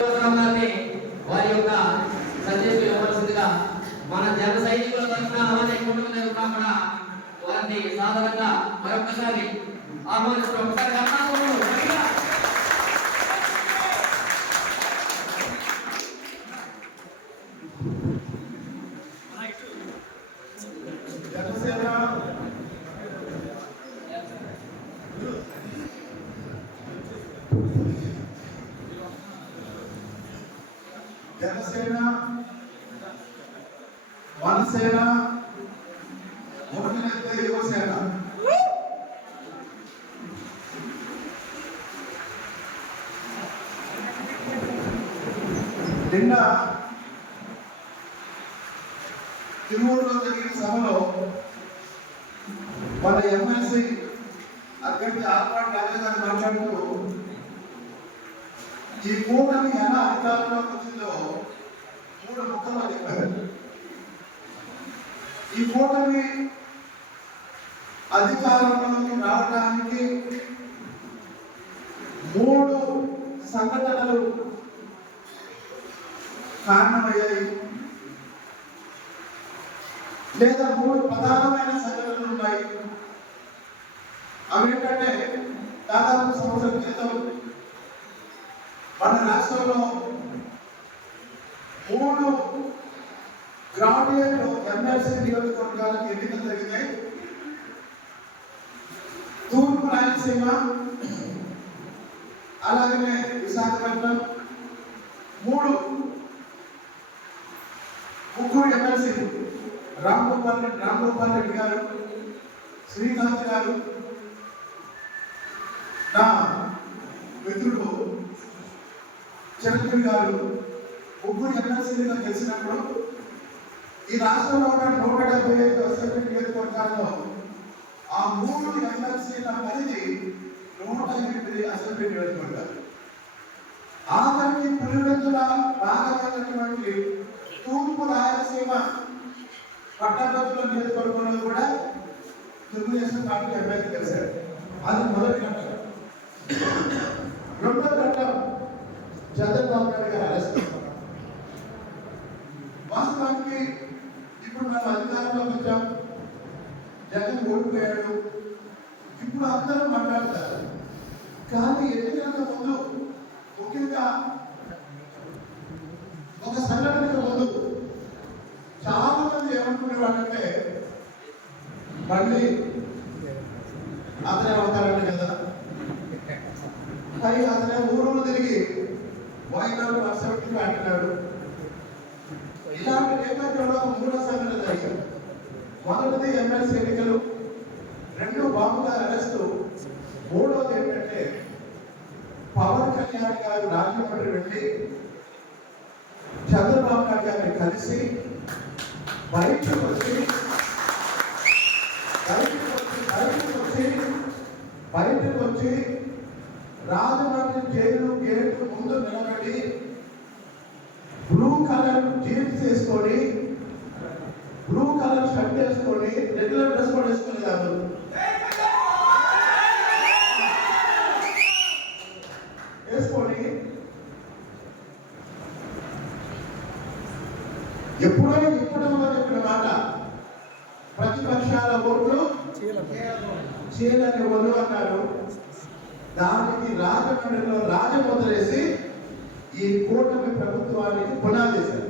వారి యొక్క సందేశం ఇవ్వాల్సిందిగా మన జన సైనికుల తరఫున అలానే కుటుంబ తరఫున కూడా వారిని సాధారణంగా మరొకసారి ఆహ్వానిస్తూ ఒకసారి జనసేన వనసేన ముఖ్యమంత్రి యువసేన నిన్న తిరువూరులో జరిగిన సభలో మన ఎమ్మెల్సీ అక్కడి ఆల్పాటి రాజా గారు మాట్లాడుతూ ఈ కూటమి ఎలా అధికారంలోకి వచ్చిందో 3 ముక్కల్లో చెప్పారు. ఈ కూటమి అధికారంలోకి రావడానికి 3 సంఘటనలు కారణమయ్యాయి, లేదా 3 ప్రధానమైన సంఘటనలు ఉన్నాయి. అవేంటంటే దాదాపు సంవత్సరం క్రితం మన రాష్ట్రంలో 3 గ్రాడ్యుయేట్ ఎమ్మెల్సీ నియోజకవర్గాలకు ఎన్నికలు జరిగినాయి. తూర్పు రాయలసీమ, అలాగనే విశాఖపట్నం 3 ముగ్గురు ఎమ్మెల్సీ రాంగోపాల్ రెడ్డి గారు, శ్రీకాంత్ గారు, నా మిత్రుడు చిరంజీవి గారు ముగ్గురు ఎమ్మెల్సీలుగా గెలిచినప్పుడు ఈ రాష్ట్రంలో ఉన్న 175 అసెంబ్లీ నియోజకవర్గాల్లో ఆ 3 ఎమ్మెల్సీల పరిధి 108 అసెంబ్లీ నియోజకవర్గాలు. ఆఖరికి పులివెందుల భాగమైనటువంటి తూర్పు రాయలసీమ పట్టభద్రుల నియోజకవర్గంలో కూడా తెలుగుదేశం పార్టీ అభ్యర్థి గెలిచారు. అది మొదటి ఘట్టం. రెండో ఘట్టం చంద్రబాబు నాయుడు గారు అరెస్ట్. వాస్తవానికి ఇప్పుడు మనం అధికారంలోకి వచ్చాం, జగన్ ఓడిపోయాడు, ఇప్పుడు అందరూ మాట్లాడతారు. కానీ ఎన్నికలకు ముందు, ముఖ్యంగా ఒక సంఘటనకు ముందు చాలా మంది ఏమనుకునేవాళ్ళంటే మళ్ళీ అతనే అవుతారంట కదా, కానీ అతనే ఊరు తిరిగి వాయినాడు వర్షపెట్టి అంటున్నాడు. ఇలాంటి నేపథ్యంలో 3 సంఘటనలు జరిగాయి. మొదటిది ఎమ్మెల్సీ ఎన్నికలు, 2 బాబు గారు అరెస్టు, 3వది ఏంటంటే పవన్ కళ్యాణ్ గారు రాజమండ్రి వెళ్ళి చంద్రబాబు నాయుడు గారిని కలిసి బయటకు వచ్చి రాజమండ్రి జైలు గేటు ముందు నిలబడి బ్లూ కలర్ జీన్స్ వేసుకొని, బ్లూ కలర్ షర్ట్ వేసుకొని, రెగ్యులర్ డ్రెస్ కూడా వేసుకుని కాదు, వేసుకొని ఎప్పుడో ఇప్పటిలో చెప్పిన మాట, ప్రతిపక్షాల ఓట్లు చీలని ఒళ్ళు అన్నారు. దానికి రాజమండ్రిలో రాజముద్రేసి ఈ కూటమి ప్రభుత్వానికి పునాదేశారు.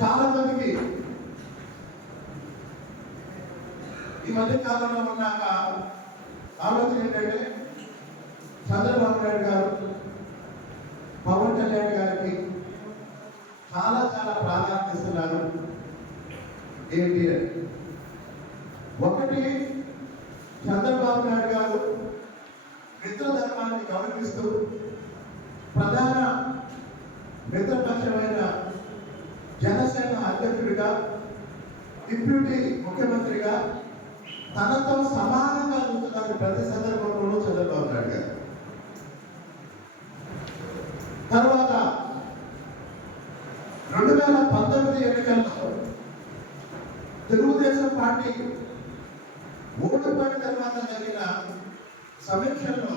చాలా మందికి ఈ మధ్య కాలంలో ఉన్నాక ఆలోచన ఏంటంటే చంద్రబాబు నాయుడు గారు పవన్ కళ్యాణ్ గారికి చాలా ప్రాధాన్యత ఇస్తున్నారు. ఏంటి అని, ఒకటి చంద్రబాబు నాయుడు గారు మిత్రధర్మాన్ని గౌరవిస్తూ ప్రధాన మిత్రపక్షమైన జనసేన అధ్యక్షుడిగా, డిప్యూటీ ముఖ్యమంత్రిగా తనతో సమానంగా చూస్తున్నారు ప్రతి సందర్భంలోనూ చంద్రబాబు నాయుడు గారు. తర్వాత 2019 ఎన్నికల్లో తెలుగుదేశం పార్టీ ఓడిపోయిన తర్వాత జరిగిన సమీక్షల్లో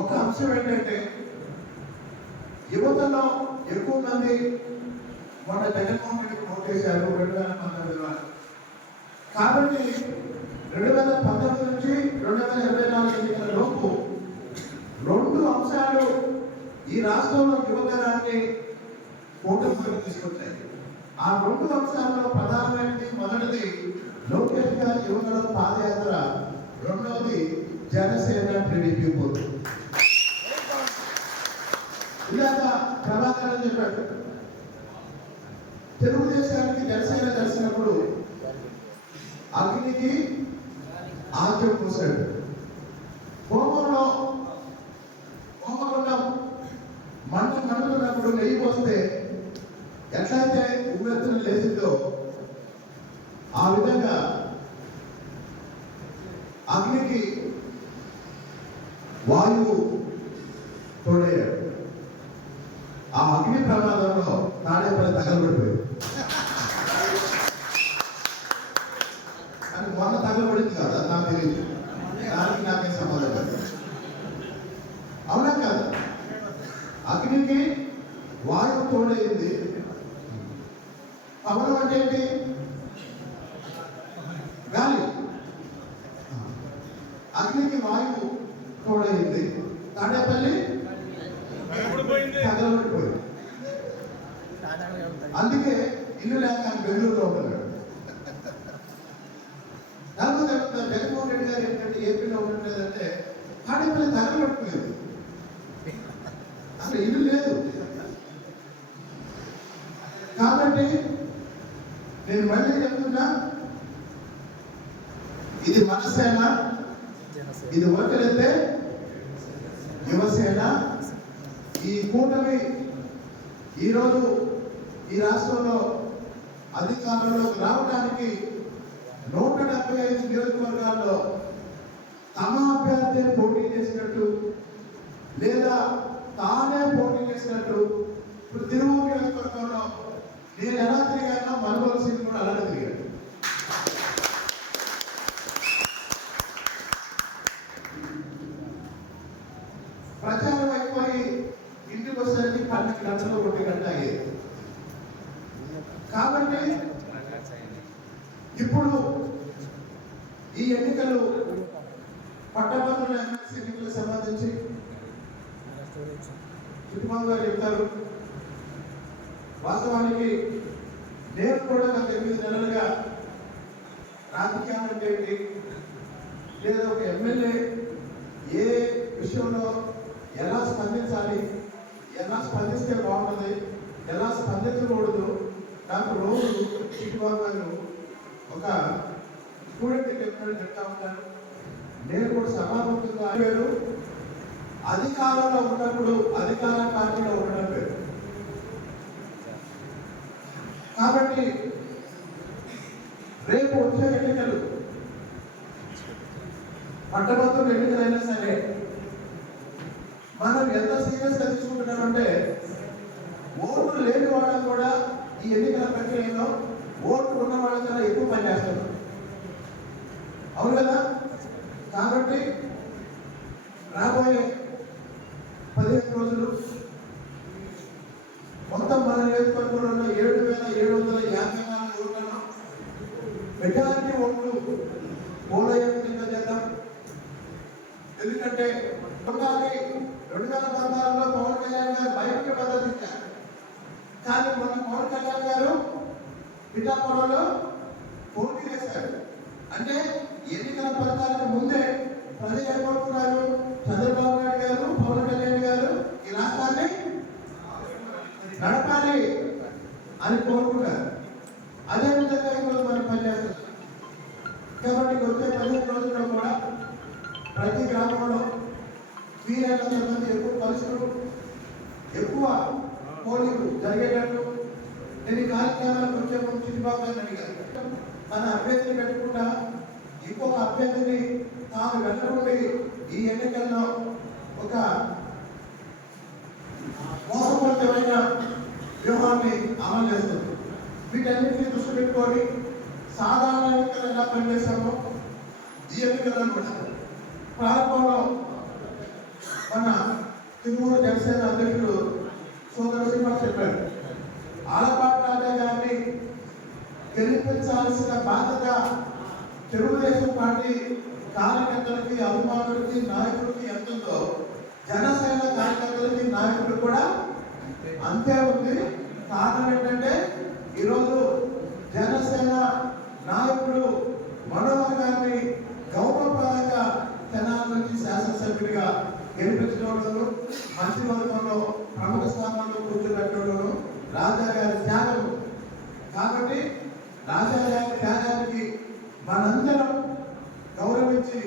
ఒక అంశం ఏంటంటే యువతలో ఎక్కువ మంది మొన్న జగన్మోహన్ రెడ్డికి ఓటేశారు 2019 కాబట్టి 2019 నుంచి 2024 ఎన్నికల లోపు 2 అంశాలు ఈ రాష్ట్రంలో యువతరాన్ని కూటమిలోకి తీసుకొచ్చాయి. ఆ 2 అంశాల్లో ప్రధానమైనది మొదటిది లోకేష్ గారి యువతలో పాదయాత్ర, రెండవది జనసేన టీడీపీ పోటీ. ఇలాగ ప్రభాకర్ చెప్పాడు, తెలుగుదేశానికి జనసేన కలిసినప్పుడు అగ్నికి ఆజ్యం పూసాడు. హోమగుండం మండుతున్నప్పుడు నెయ్యి పోస్తే ఎట్లయితే ఉవ్వెత్తున లేచిందో ఆ విధంగా అగ్నికి వాయువు తోడయ్యాడు. ఆ అగ్ని ప్రమాదంలో తాడేపల్లి తగలబడిపోయింది. అని మొన్న తగలబడింది కదా, నాకు తెలియదు, దానికి నాకే సంబంధం లేదు. అవునా కాదు? అగ్నికి వాయువు తోడైంది. పవనం అంటే ఏంటి? గాలి. అగ్నికి వాయువు తోడైంది, తాడేపల్లి తగలబడిపోయింది. అందుకే ఇల్లు లేక బెంగళూరులో ఉన్నాడు. నాకు చెప్తాను, జగన్మోహన్ రెడ్డి గారు ఏంటంటే ఏపీలో ఉండట్లేదంటే తాడేపల్లి తగలబడిపోయింది, అసలు ఇల్లు లేదు. కాబట్టి నేను మళ్ళీ చెప్తున్నా, ఇది మనసేన, ఇది ఓటెలైతే యువసేన. ఈ కూటమి ఈరోజు ఈ రాష్ట్రంలో అధికారంలోకి రావడానికి 175 నియోజకవర్గాల్లో తమ అభ్యర్థి పోటీ చేసినట్టు లేదా తానే పోటీ చేసినట్టు, ఇప్పుడు తిరుమల నియోజకవర్గంలో నేను ఎలా తిరిగానో మనుగోలు సీట్ కూడా అలానే తిరిగాడు. ప్రచారం అయిపోయి ఇంటికి వచ్చేసరికి 12 గంటలు 1 గంట అయ్యేది. కాబట్టి ఇప్పుడు ఈ ఎన్నికలు పట్టభద్రుల ఎమ్మెల్సీ ఎన్నికలకు సంబంధించి చుట్టుపక్కల గారు చెప్తారు. వాస్తవానికి నేను కూడా గత 8 నెలలుగా రాజకీయాలు అంటే ఏంటి, లేదా ఒక ఎమ్మెల్యే ఏ విషయంలో ఎలా స్పందించాలి, ఎలా స్పందిస్తే బాగుంటుంది, ఎలా స్పందించకూడదు, నాకు రోజు చుట్టుపక్కల ఒక స్టూడెంట్ చెప్పినట్టు చెప్తా ఉంటాను. నేను కూడా సభాముఖంగా పేరు అధికారంలో ఉన్నప్పుడు అధికార పార్టీలో ఉండడం పేరు. కాబట్టి రేపు వచ్చే ఎన్నికలు పట్టభద్రుల ఎన్నికలైనా సరే మనం ఎంత సీరియస్ గా తీసుకుంటున్నామంటే, ఓట్లు లేని వాళ్ళకు కూడా ఈ ఎన్నికల ప్రక్రియలో ఓట్లు ఉన్న వాళ్ళకన్నా ఎక్కువ పనిచేస్తున్నారు. అవును కదా? కాబట్టి రాబోయే 15 రోజులు మొత్తం మన నియోజకవర్గంలో 7,754 ఓట్లను మెజారిటీ ఓట్లు పోలయ్యే విధంగా చేద్దాం. ఎందుకంటే 2016లో పవన్ కళ్యాణ్ గారు బయటకి మద్దతు ఇచ్చారు, కానీ మొన్న పవన్ కళ్యాణ్ గారు పిఠాపురంలో పోటీ చేశారు. అంటే ఎన్నికల ఫలితాలకు ముందే ప్రజలు ఏర్పడుతున్నారు, చంద్రబాబు నాయుడు గారు, పవన్ కళ్యాణ్ గారు ఈ రాష్ట్రాన్ని నడపాలి అని కోరుకున్నారు. అదేవిధంగా ఈరోజు మనం పనిచేస్తున్నాం. కాబట్టి వచ్చే 15 రోజుల్లో కూడా ప్రతి గ్రామంలో వీలైనంత మంది ఎక్కువ పరిస్థితులు ఎక్కువ పోలింగ్ జరిగేటట్టు నేను ఈ కార్యక్రమానికి వచ్చే ముందు చంద్రబాబు గారిని అడిగాను, మన అభ్యర్థిని పెట్టకుండా ఇంకొక అభ్యర్థిని తాను వెంటబడి ఈ ఎన్నికల్లో ఒక మోసపూరితమైన వ్యూహాన్ని అమలు చేస్తుంది. వీటన్నిటిని దృష్టి పెట్టుకొని పనిచేశామో ఈ ఎన్నికల్లో కూడా ప్రారంభంలో మన తిరుమూరు జనసేన అధ్యక్షుడు సోదరు శ్రీనివాస్ చెప్పారు, ఆలపాటి రాజా గారిని గెలిపించాల్సిన బాధ్యత తెలుగుదేశం పార్టీ కార్యకర్తలకి, అభిమానులకి, నాయకులకి ఎంతుందో జనసేన కార్యకర్తలకి, నాయకులు కూడా అంతే ఉంది. కారణం ఏంటంటే ఈరోజు జనసేన నాయకులు మనోహర్ గారిని గౌరవప్రదంగా తెనాలి నుంచి శాసనసభ్యుడిగా గెలిపించడంలోను, మంత్రివర్గంలో ప్రముఖ స్థానాల్లో కూర్చోబెట్టడంలోను రాజా గారి త్యాగం. కాబట్టి రాజా గారి త్యాగానికి మనందరం గౌరవించి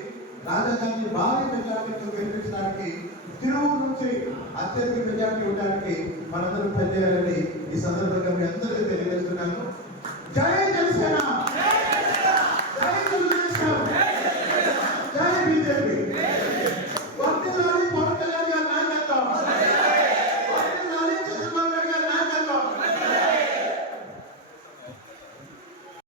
రాజా గారిని భారీ మెజార్టీతో గెలిపించడానికి, తిరువురు నుంచి అత్యధిక మెజార్టీ ఇవ్వడానికి మనందరం పనిచేయాలని ఈ సందర్భంగా మీ అందరికీ తెలియజేస్తున్నాను. జై